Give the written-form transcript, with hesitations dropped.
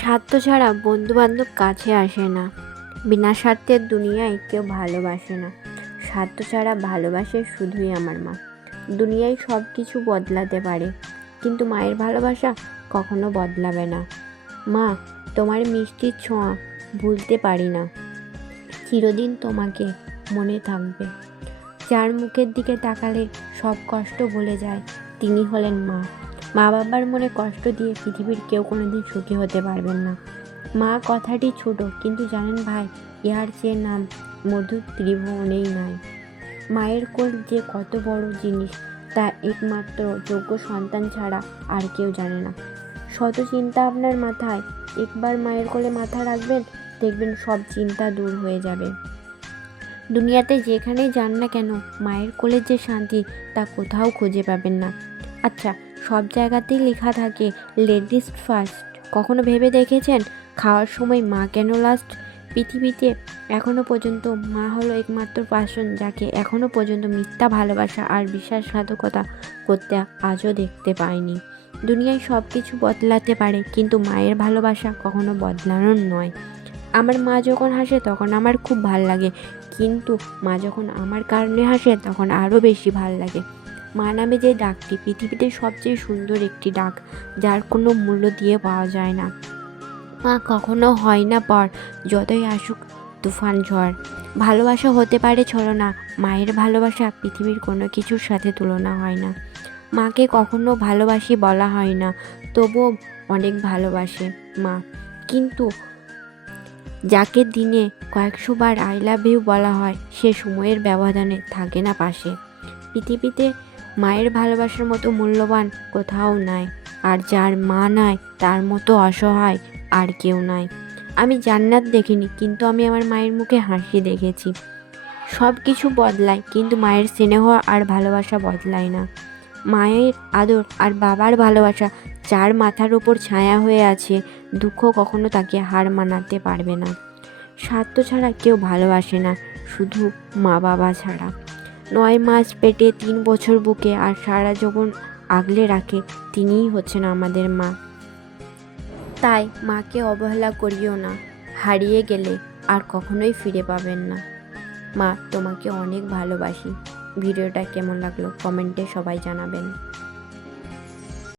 স্বার্থ ছাড়া বন্ধুবান্ধব কাছে আসে না। বিনা স্বার্থের দুনিয়ায় কেউ ভালোবাসে না। স্বার্থ ছাড়া ভালোবাসে শুধুই আমার মা। দুনিয়ায় সব কিছু বদলাতে পারে, কিন্তু মায়ের ভালোবাসা কখনো বদলাবে না। মা, তোমার মিষ্টির ছোঁয়া ভুলতে পারি না। চিরদিন তোমাকে মনে থাকবে। যার মুখের দিকে তাকালে সব কষ্ট ভুলে যায়, তিনি হলেন মা। মা বাবার মনে কষ্ট দিয়ে পৃথিবীর কেউ কোনোদিন সুখী হতে পারবেন না। মা কথাটি ছোট, কিন্তু জানেন ভাই, ইহার চেয়ে নাম মধুর ত্রিভুবনেই নাই। মায়ের কোল যে কত বড় জিনিস, তা একমাত্র যোগ্য সন্তান ছাড়া আর কেউ জানে না। শত চিন্তা আপনার মাথায়, একবার মায়ের কোলে মাথা রাখবেন, দেখবেন সব চিন্তা দূর হয়ে যাবে। দুনিয়াতে যেখানেই যান না কেন, মায়ের কোলের যে শান্তি, তা কোথাও খুঁজে পাবেন না। আচ্ছা, সব জায়গাতেই লেখা থাকে লেডিস ফার্স্ট। কখনো ভেবে দেখেছেন খাওয়ার সময় মা কেন লাস্ট? পৃথিবীতে এখনও পর্যন্ত মা হলো একমাত্র পার্সন যাকে এখনও পর্যন্ত মিথ্যা ভালোবাসা আর বিশ্বাসঘাতকতা করতে আজও দেখতে পাইনি। দুনিয়ায় সব কিছু বদলাতে পারে, কিন্তু মায়ের ভালোবাসা কখনো বদলানোর নয়। আমার মা যখন হাসে তখন আমার খুব ভাল লাগে, কিন্তু মা যখন আমার কারণে হাসে তখন আরও বেশি ভাল লাগে। মা নামে যে ডাকটি পৃথিবীতে সবচেয়ে সুন্দর একটি ডাক, যার কোনো মূল্য দিয়ে পাওয়া যায় না। মা কখনো হয় না পর, যতই আসুক তুফান ঝড়। ভালোবাসা হতে পারে ছলনা, মায়ের ভালোবাসা পৃথিবীর কোনো কিছুর সাথে তুলনা হয় না। মাকে কখনো ভালোবাসি বলা হয় না, তবুও অনেক ভালোবাসে মা। কিন্তু যাকে দিনে কয়েকশো বার আই লাভ ইউ বলা হয়, সে সময়ের ব্যবধানে থাকে না পাশে। পৃথিবীতে মায়ের ভালোবাসার মতো মূল্যবান কোথাও নাই, আর যার মা নাই তার মতো অসহায় আর কেউ নাই। আমি জান্নাত দেখিনি, কিন্তু আমি আমার মায়ের মুখে হাসি দেখেছি। সব কিছু বদলায়, কিন্তু মায়ের স্নেহ আর ভালোবাসা বদলায় না। মায়ের আদর আর বাবার ভালোবাসা যার মাথার উপর ছায়া হয়ে আছে, দুঃখ কখনো তাকে হার মানাতে পারবে না। স্বার্থ ছাড়া কেউ ভালোবাসে না, শুধু মা বাবা ছাড়া। 9 মাস পেটে, 3 বছর বুকে, আর সারা জীবন আগলে রাখে, তিনিই হচ্ছেন আমাদের মা। তাই মাকে অবহেলা করিও না, হারিয়ে গেলে আর কখনোই ফিরে পাবেন না। মা, তোমাকে অনেক ভালোবাসি। ভিডিওটা কেমন লাগলো কমেন্টে সবাই জানাবেন।